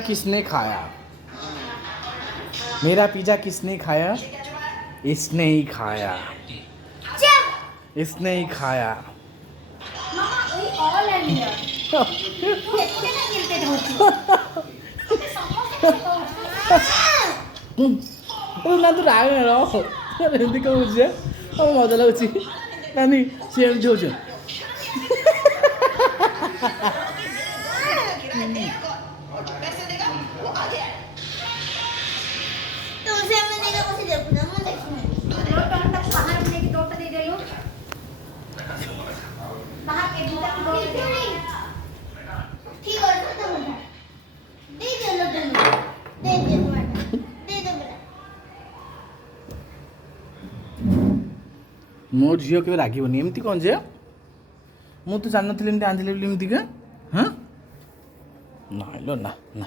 किसने खाया? मेरा पिज्जा किसने खाया? इसने ही खाया। इसने ही खाया। ना तू राग एमती कौन मजा लगुच नानी सी एमती हो मो झील के रागनी एमती कौन जे मु तो जान नी आंधी एमती का हाँ ना लो ना ना ना।